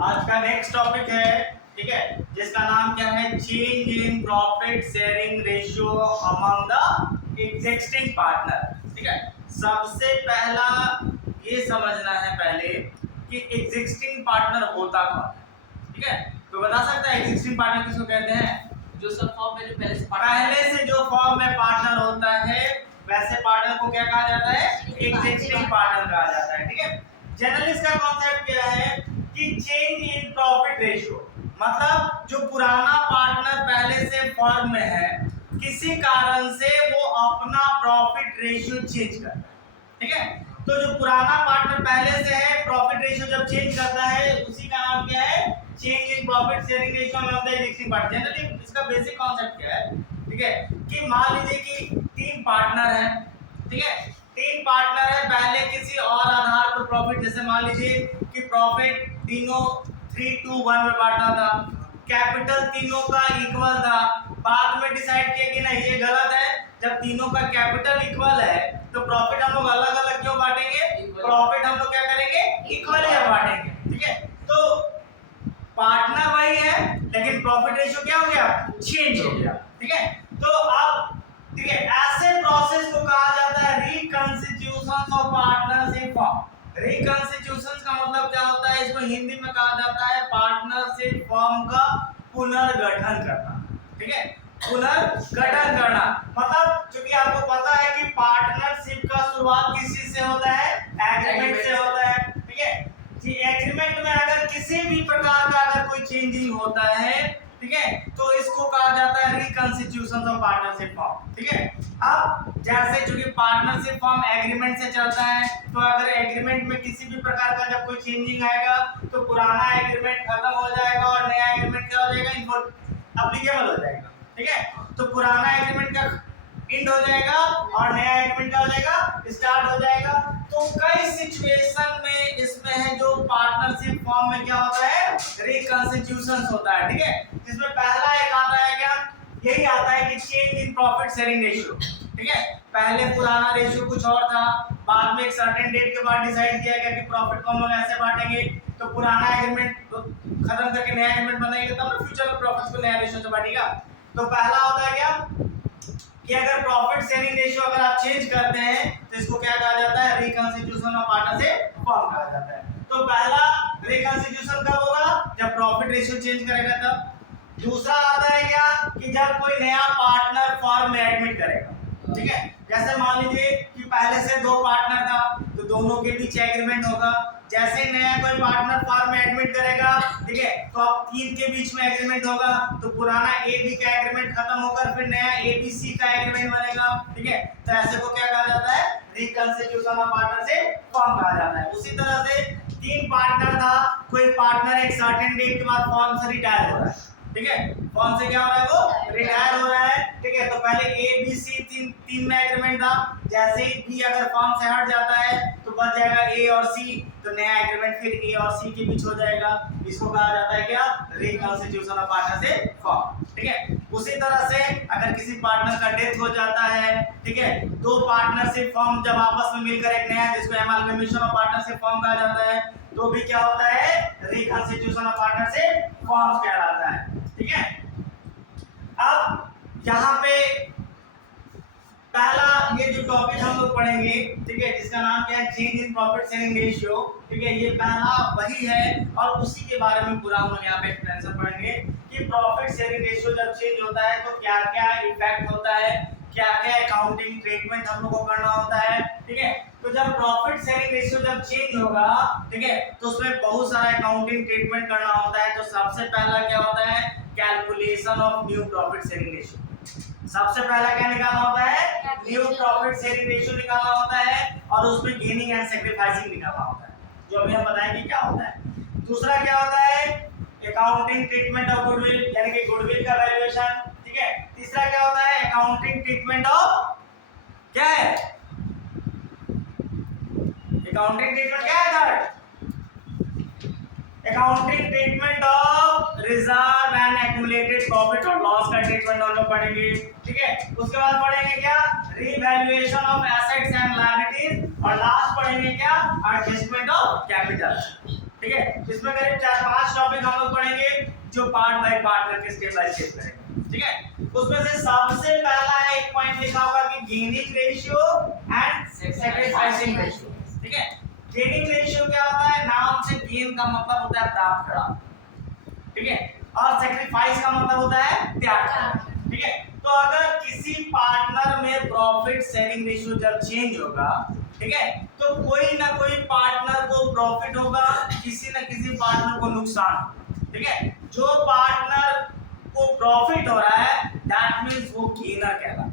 आज का next topic है, ठीक है, जिसका नाम क्या है, change in profit sharing ratio among the existing partner. ठीक है, सबसे पहला ये समझना है पहले कि एग्जिस्टिंग पार्टनर होता कौन है। ठीक है, तो बता सकता है एग्जिस्टिंग पार्टनर किसको कहते हैं? जो सब फॉर्म में जो पहले से जो फॉर्म में पार्टनर होता है वैसे पार्टनर को क्या कहा जाता है? एग्जिस्टिंग पार्टनर कहा जाता है। ठीक है, जनरली इसका कॉन्सेप्ट क्या है कि चेंज इन प्रॉफिट रेशियो, मतलब जो पुराना पार्टनर पहले से फर्म में है, किसी कारण से वो अपना प्रॉफिट रेशियो चेंज करता है। ठीक है, तो जो पुराना पार्टनर पहले से है प्रॉफिट रेशियो जब चेंज करता है उसी का नाम क्या है? Change in profit sharing ratio among the existing partner. Generally इसका बेसिक कॉन्सेप्ट क्या है? ठीक है, कि मान लीजिए कि तीन पार्टनर हैं। ठीक है, तीन पार्टनर है, पहले किसी और आधार पर प्रॉफिट, जैसे मान लीजिए कि प्रॉफिट तीनों 3-2-1 में बांटा था, कैपिटल तीनों का इक्वल था, बाद में डिसाइड किया कि नहीं ये गलत है, जब तीनों का कैपिटल इक्वल है तो प्रॉफिट हम लोग अलग अलग क्यों बांटेंगे? प्रॉफिट हम लोग क्या करेंगे? इक्वल ही बांटेंगे। ठीक है, तो पार्टनर वही है लेकिन प्रॉफिट रेशियो क्या हो गया? चेंज हो गया। ठीक है, तो अब ठीक है, ऐसे प्रोसेस को कहा जाता है reconstitution of partnership form. Reconstitution का मतलब क्या होता है? इसको हिंदी में कहा जाता है पार्टनरशिप फॉर्म का पुनर्गठन करना। ठीक है, पुनर्गठन करना मतलब क्योंकि आपको पता है कि पार्टनरशिप का शुरुआत किस चीज से होता है? एग्रीमेंट से होता है। ठीक है, जी, एग्रीमेंट में अगर किसी भी प्रकार का अगर कोई चेंजिंग होता है, ठीक है, तो इसको कहा जाता है रिकंस्टिट्यूशन ऑफ पार्टनरशिप फॉर्म। ठीक है, अब जैसे चूंकि पार्टनरशिप फॉर्म एग्रीमेंट से चलता है, तो अगर एग्रीमेंट में किसी भी प्रकार का जब कोई चेंजिंग आएगा तो पुराना एग्रीमेंट खत्म हो जाएगा और नया एग्रीमेंट क्या हो जाएगा? एप्लीकेबल हो जाएगा। ठीक है, तो पुराना एग्रीमेंट का एंड हो जाएगा और नया एग्रीमेंट क्या हो जाएगा? स्टार्ट हो जाएगा। तो कई सिचुएशन में इसमें है जो पार्टनरशिप फॉर्म में क्या होता है? रिकंस्टिट्यूशन होता है। ठीक है, जिसमें पहला एक आता है क्या? यही आता है कि change in profit sharing ratio. ठीक है, पहले पुराना रेशियो कुछ और था, बाद में एक सर्टेन डेट के बाद डिसाइड किया गया कि प्रॉफिट को हम लोग ऐसे बांटेंगे, तो पुराना एग्रीमेंट खत्म करके नया एग्रीमेंट बनाएंगे तब ना फ्यूचर में प्रॉफिट्स को नया रेशियो से बांटेगा। तो पहला होता है क्या कि अगर प्रॉफिट शेयरिंग रेशियो अगर आप चेंज करते हैं तो इसको क्या कहा जाता है? रिकंस्टिट्यूशन ऑफ पार्टनरशिप फॉर्म कहा जाता है। तो पहला रिकंस्टिट्यूशन कब होगा? जब प्रॉफिट रेशियो चेंज करेगा तब। दूसरा आता है क्या कि जब कोई नया पार्टनर फॉर्म में एडमिट करेगा। ठीक है, जैसे मान लीजिए कि पहले से दो पार्टनर था तो दोनों के बीच एग्रीमेंट होगा, जैसे नया कोई पार्टनर फॉर्म में एडमिट करेगा, ठीक है, तो अब तीन के बीच में एग्रीमेंट होगा, तो पुराना ए बी का एग्रीमेंट खत्म होकर फिर नया ए बी सी का एग्रीमेंट बनेगा। ठीक है, तो ऐसे को क्या कहा जाता है? रिकंस्टिट्यूशन ऑफ पार्टनरशिप फॉर्म कहा जाता है। उसी तरह से तीन पार्टनर था, कोई पार्टनर एक सर्टेन डेट के बाद फॉर्म से रिटायर हो रहा है। ठीक है, कौन से क्या हो रहा है? वो रिटायर हो रहा है। ठीक है, तो पहले ए बी सी तीन में एग्रीमेंट था, जैसे ही बी अगर फॉर्म से हट जाता है तो बच जाएगा ए और सी, तो नया एग्रीमेंट फिर ए और सी के बीच हो जाएगा। इसको कहा जाता है क्या? Reconstitution of partnership form. ठीक है, उसी तरह से अगर किसी पार्टनर का डेथ हो जाता है, ठीक है, दो पार्टनरशिप फॉर्म जब आपस में मिलकर एक नया जिसको एमाल्गमेशन ऑफ पार्टनरशिप फॉर्म कहा जाता है, तो भी क्या होता है? रिकंस्टिट्यूशन ऑफ पार्टनरशिप फॉर्म कहलाता है। ठीक है, अब यहाँ पे पहला ये जो टॉपिक हम लोग पढ़ेंगे, ठीक है, जिसका नाम क्या है? Change in profit sharing ratio. ठीक है, ये पहला वही है और उसी के बारे में पूरा हम लोग यहाँ पे एक्सप्लेनेशन पढ़ेंगे कि प्रॉफिट शेयरिंग रेशियो जब चेंज होता है तो क्या क्या इफेक्ट होता है, क्या क्या अकाउंटिंग ट्रीटमेंट हम लोग को करना होता है। ठीक है, तो जब प्रॉफिट शेयरिंग रेशियो जब चेंज होगा, ठीक है, तो उसमें बहुत सारा अकाउंटिंग ट्रीटमेंट करना होता है। तो सबसे पहला क्या होता है? Calculation of new profit sharing ratio. सबसे पहला क्या निकालना होता है? न्यू प्रॉफिट शेयरिंग रेशियो निकालना होता है और उसमें गेनिंग एंड सैक्रिफाइसिंग निकालना होता है, जो अभी हम बताएंगे क्या होता है। दूसरा क्या होता है? अकाउंटिंग ट्रीटमेंट ऑफ गुडविल, यानी कि गुडविल का वैल्यूएशन। ठीक है, तीसरा क्या होता है? अकाउंटिंग ट्रीटमेंट ऑफ क्या है? अकाउंटिंग ट्रीटमेंट क्या है? Third, accounting treatment of reserve cumulative and accumulated profit और लॉस का ट्रीटमेंट हम लोग पढ़ेंगे, ठीक है। उसके बाद पढ़ेंगे क्या, revaluation of assets and liabilities, और लास्ट पढ़ेंगे क्या, एडजस्टमेंट ऑफ कैपिटल, ठीक है। इसमें करीब 4-5 टॉपिक हम लोग पढ़ेंगे जो पार्ट बाय पार्ट करके स्टेप बाय स्टेप करेंगे, ठीक है। उसमें से सबसे पहला एक पॉइंट लिखा होगा कि gaining ratio and sacrificing ratio, ठीक है। गेनिंग रेशियो क्या होता है, नाम से गेन का मतलब होता है प्राप्त करना, ठीक है, और सैक्रिफाइस का मतलब होता है त्याग करना, ठीक है। तो अगर किसी पार्टनर में प्रॉफिट शेयरिंग रेशियो जब चेंज होगा, ठीक है, तो कोई ना कोई पार्टनर को प्रॉफिट होगा, किसी ना किसी पार्टनर को नुकसान, ठीक है। जो पार्टनर को प्रॉफिट हो रहा है दैट मींस वो गेनर कहलाता है,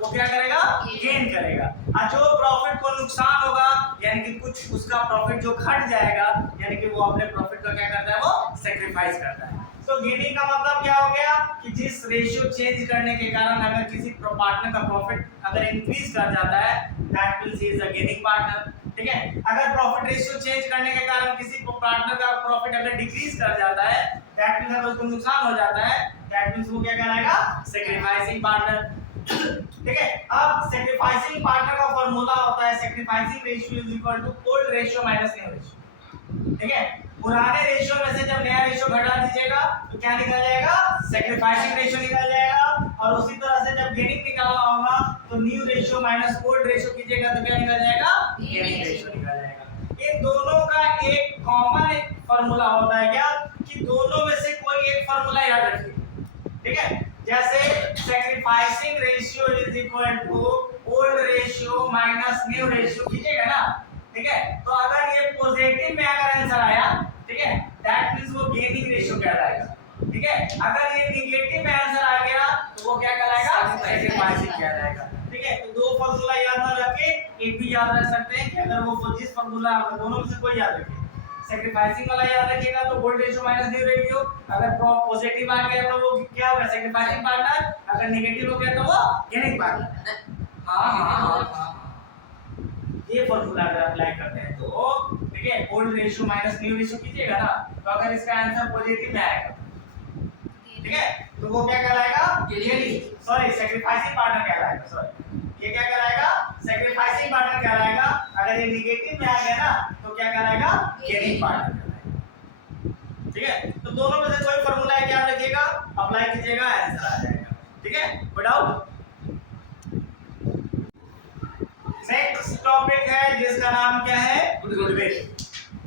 वो क्या करेगा, गेन करेगा। और जो प्रॉफिट को नुकसान होगा यानी कि कुछ उसका प्रॉफिट जो घट जाएगा यानी कि वो अपने प्रॉफिट का क्या करता है, वो सैक्रिफाइस करता है। तो गेनिंग का मतलब क्या हो गया कि जिस रेशियो चेंज करने के कारण अगर किसी पार्टनर का प्रॉफिट अगर इंक्रीज कर जाता है that means he is a gaining partner, ठीक है। अगर प्रॉफिट रेशियो चेंज करने के कारण किसी पार्टनर का प्रॉफिट अगर डिक्रीज कर जाता है दैट मींस अगर उसको नुकसान हो जाता है दैट मींस वो क्या कहलाएगा, सैक्रिफाइसिंग पार्टनर, ठीक है। अब सैक्रिफाइसिंग पार्टनर का फार्मूला होता है sacrificing ratio is equal to old ratio minus new ratio, ठीक है। पुराने रेशियो में से जब नया रेशियो घटा दीजिएगा तो क्या निकल जाएगा, सैक्रिफाइसिंग रेशियो निकल जाएगा। और उसी तरह से जब गेनिंग निकालना होगा तो new ratio minus old ratio कीजिएगा तो क्या निकल जाएगा, गेनिंग रेशियो निकल जाएगा। इन दोनों का एक कॉमन फार्मूला होता है क्या, कि दोनों में से कोई एक फार्मूला याद रखिए, ठीक है। जैसे sacrificing ratio is equal to old ratio minus new ratio कीजिएगा ना, ठीक है। तो अगर ये पॉजिटिव में अगर आंसर आया, ठीक है, दैट मींस वो गेनिंग रेशियो कहलाएगा, ठीक है। अगर ये नेगेटिव में आंसर आ गया तो वो क्या कहलाएगा, सैक्रिफाइसिंग कहलाएगा, ठीक है। तो दो फार्मूला याद ना रखे, एक भी याद रख सकते हैं कि अगर वो जिस फार्मूला आपको दोनों में से कोई याद रखे, सैक्रिफाइसिंग वाला याद रखिएगा तो old ratio minus new ratio, अगर पॉजिटिव आ गया तो वो क्या होगा, सैक्रिफाइसिंग पार्टनर, अगर नेगेटिव हो गया तो वो गेनिंग पार्टनर। हां ये फार्मूला अगर अप्लाई करते हैं तो, ठीक है, old ratio minus new ratio कीजिएगा ना तो अगर इसका आंसर पॉजिटिव में आएगा, ठीक है, तो वो क्या कहलाएगा, गेनिंग, सॉरी सैक्रिफाइसिंग पार्टनर कहलाएगा, सॉरी ये क्या कहलाएगा, सैक्रिफाइसिंग पार्टनर कहलाएगा। अगर ये नेगेटिव में आ गया ना तो क्या कहलाएगा, गेनिंग पार्टनर कहलाएगा, ठीक है। तो दोनों में से कोई फार्मूला है क्या रखिएगा, अप्लाई कीजिएगा, आंसर आ जाएगा, ठीक है। कोई डाउट? नेक्स्ट टॉपिक है जिसका नाम क्या है, गुडविल,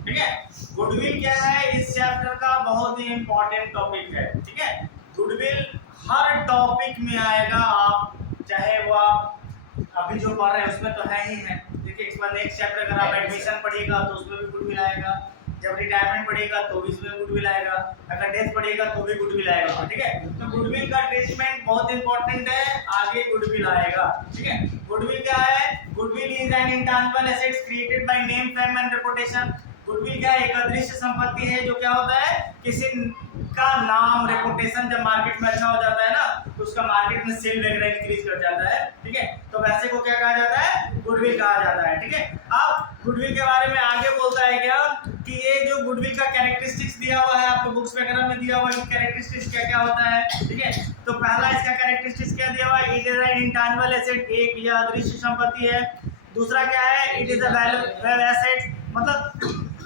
ठीक है। गुडविल क्या है, इस चैप्टर का बहुत ही इंपॉर्टेंट टॉपिक है, ठीक है। गुडविल हर टॉपिक में आएगा, आप चाहे वो आप अभी जो पढ़ रहे हैं उसमें तो है ही है, देखिए इस बार नेक्स्ट चैप्टर अगर आप एडमिशन पढ़िएगा तो उसमें भी गुडविल आएगा, जब रिटायरमेंट पढ़ेगा तो भी इसमें गुडविल आएगा, अगर डेथ पढ़ेगा तो भी गुडविल आएगा, ठीक है। तो गुडविल का ट्रीटमेंट बहुत इंपॉर्टेंट है, आगे गुडविल आएगा, ठीक है। गुडविल क्या है, goodwill is an intangible assets created by name, fame and reputation. Goodwill क्या एक अदृश्य संपत्ति है जो क्या होता है, किसी का नाम, रेपुटेशन जब मार्केट में अच्छा हो जाता है ना तो उसका मार्केट में सेल वगैरह इंक्रीज कर जाता है, ठीक है। तो वैसे को क्या कहा जाता है, गुडविल कहा जाता है, ठीक है। अब गुडविल के बारे में आगे बोलता है क्या कि ये जो गुडविल का कैरेक्टरिस्टिक्स दिया हुआ है आपको बुक्स वगैरह में दिया हुआ है, कैरेक्टरिस्टिक्स क्या क्या होता है, ठीक है। तो पहला इसका कैरेक्टरिस्टिक्स क्या दिया हुआ है, it is an intangible asset, एक यह अदृश्य संपत्ति है। दूसरा क्या है, it is a valuable asset, मतलब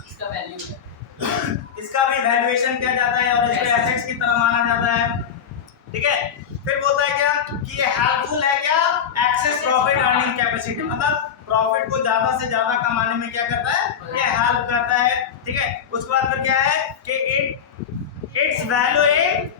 इसका वैल्यू है, इसका भी वैल्यूएशन किया जाता है और इसको एसेट्स की तरह माना जाता है, ठीक है। फिर बोलता है क्या कि ये हेल्पफुल है क्या, एक्सेस प्रॉफिट अर्निंग कैपेसिटी, मतलब प्रॉफिट को ज्यादा से ज्यादा कमाने में क्या करता है, ये हेल्प करता है, ठीक है। उसके बाद फिर क्या है कि इट्स वैल्यू इन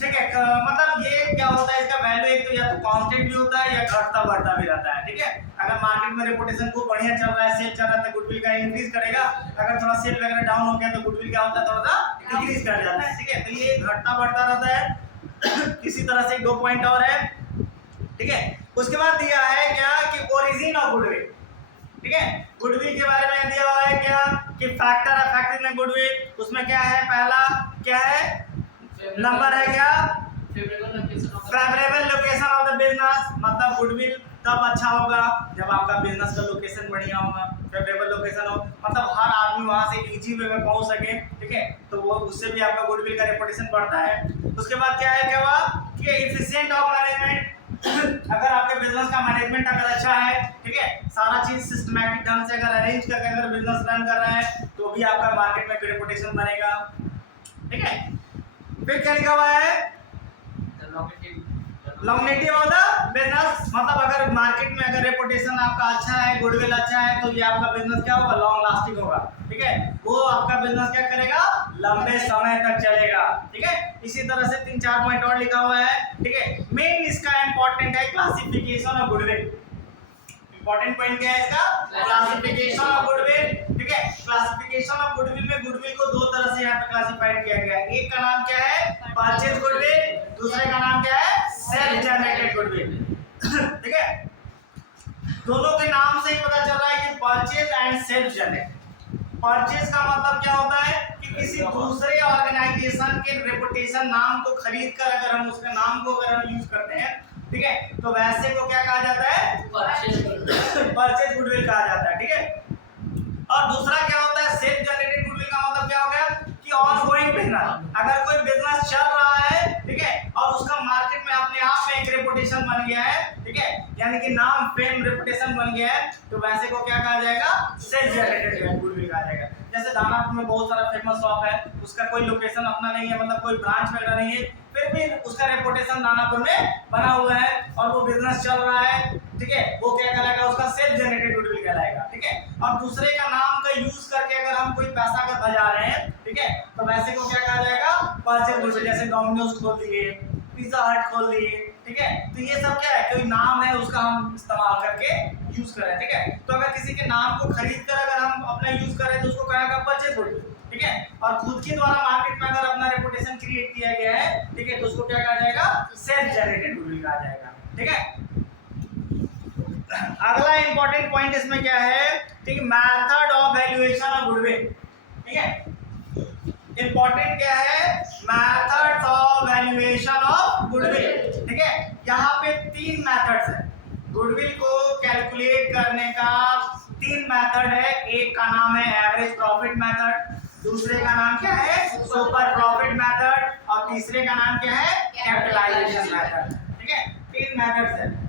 ठीक है, मतलब ये क्या होता है, इसका वैल्यू एक तो या तो कांस्टेंट भी होता है या घटता बढ़ता भी रहता है, ठीक है। अगर मार्केट में रेपुटेशन खूब बढ़िया चल रहा है, सेल चल रहा है तो गुडविल का इंक्रीज करेगा, अगर थोड़ा सेल वगैरह डाउन हो गया तो गुडविल क्या होता है, थोड़ा सा डिक्रीज कर जाता है, ठीक है। तो ये घटता बढ़ता रहता है। किसी तरह से 2 पॉइंट और है, ठीक है। उसके बाद दिया है क्या कि ओरिजिन ऑफ गुडविल, ठीक है। गुडविल के बारे में दिया हुआ है क्या कि फैक्टर अफेक्टिंग इन गुडविल, उसमें क्या है, पहला क्या है, नंबर है क्या, favourable location of the business, मतलब गुडविल तब अच्छा होगा जब आपका बिजनेस का लोकेशन बढ़िया होगा। फेवरेबल लोकेशन हो मतलब हर आदमी वहां से इजी वे में पहुंच सके, ठीक है, तो वो उससे भी आपका गुडविल का रेपुटेशन बढ़ता है। उसके बाद क्या है, क्या हुआ कि एफिशिएंट ऑफ मैनेजमेंट, अगर आपके बिजनेस का मैनेजमेंट अगर अच्छा है, ठीक है, सारा चीज सिस्टमैटिक ढंग से अगर अरेंज करके अगर बिजनेस रन कर रहा है तो भी आपका मार्केट में रेपुटेशन बनेगा, ठीक है। फिर क्या लिखा हुआ है, लॉन्गेटिव ऑफ द बिजनेस, मतलब अगर मार्केट में अगर रेपुटेशन आपका अच्छा है, गुडविल अच्छा है, तो ये आपका बिजनेस क्या होगा, लॉन्ग लास्टिंग होगा, ठीक है, वो आपका बिजनेस क्या करेगा, लंबे समय तक चलेगा, ठीक है। इसी तरह से 3-4 पॉइंट और लिखा हुआ है, ठीक है। मेन इसका इंपॉर्टेंट है classification of goodwill. Important point क्या है इसका, क्लासिफिकेशन ऑफ गुडविल, ठीक है। क्लासिफिकेशन ऑफ गुडविल में गुडविल को दो तरह से यहाँ पे क्लासिफाइड किया गया है। एक का नाम क्या है, परचेज गुडविल, दूसरे का नाम क्या है, सेल्फ जनरेटेड गुडविल, ठीक है। दोनों के नाम से ही पता चल रहा है कि purchase and self generated. Purchase का मतलब क्या होता है कि किसी दूसरे ऑर्गेनाइजेशन के रेपुटेशन नाम को खरीद कर अगर हम उसके नाम को अगर हम यूज करते हैं, ठीक है, तो वैसे को क्या कहा जाता है, परचेज गुडविल कहा जाता है, ठीक है। और दूसरा क्या होता है, सेल्फ जनरेटेड गुडविल का मतलब क्या हो गया कि ऑनगोइंग बिजनेस, अगर कोई बिजनेस चल रहा है, ठीक है, और उसका मार्केट में अपने आप में एक रेपुटेशन बन गया है, ठीक है, यानी कि नाम फेम रेपुटेशन बन गया है, तो वैसे को क्या कहा जाएगा, सेल्फ जनरेटेड गुडविल कहा जाएगा। जैसे दानापुर में बहुत सारा फेमस शॉप है, उसका कोई लोकेशन अपना नहीं है, मतलब कोई ब्रांच वगैरह नहीं है, फिर भी उसका रेपुटेशन दानापुर में बना हुआ है और वो बिजनेस चल रहा है, ठीक है, वो क्या कहलाएगा, उसका सेल्फ जनरेटेड गुडविल कहलाएगा, ठीक है। और दूसरे का नाम का यूज करके अगर हम कोई पैसा का बजा रहे हैं, ठीक है, तो वैसे को क्या कहा जाएगा, परचेज गुडविल। जैसे डोमिनोज खोल दिए, पिज्जा हट खोल दिए, ठीक है, तो ये सब क्या है, कोई नाम है उसका हम इस्तेमाल करके यूज कर रहे हैं, ठीक है। तो अगर किसी के नाम को खरीद कर अगर हम अपना यूज कर रहे हैं तो उसको कहेगा परचेज गुडविल, ठीक है। और खुद के द्वारा मार्केट में अगर अपना रेपुटेशन क्रिएट किया गया है, ठीक है, तो उसको क्या कहा जाएगा, सेल्फ जनरेटेड गुडविल कहा जाएगा, ठीक है। अगला इंपॉर्टेंट पॉइंट इसमें क्या है, ठीक, method of valuation of goodwill, ठीक है। इंपॉर्टेंट क्या है, methods of valuation of goodwill, ठीक है। यहाँ पे 3 मेथड्स है गुडविल को कैलकुलेट करने का, 3 मेथड है। एक का नाम है एवरेज प्रॉफिट मेथड, दूसरे का नाम क्या है, सुपर प्रॉफिट मेथड, और तीसरे का नाम क्या है, कैपिटलाइजेशन मेथड, ठीक है। 3 मेथड्स है।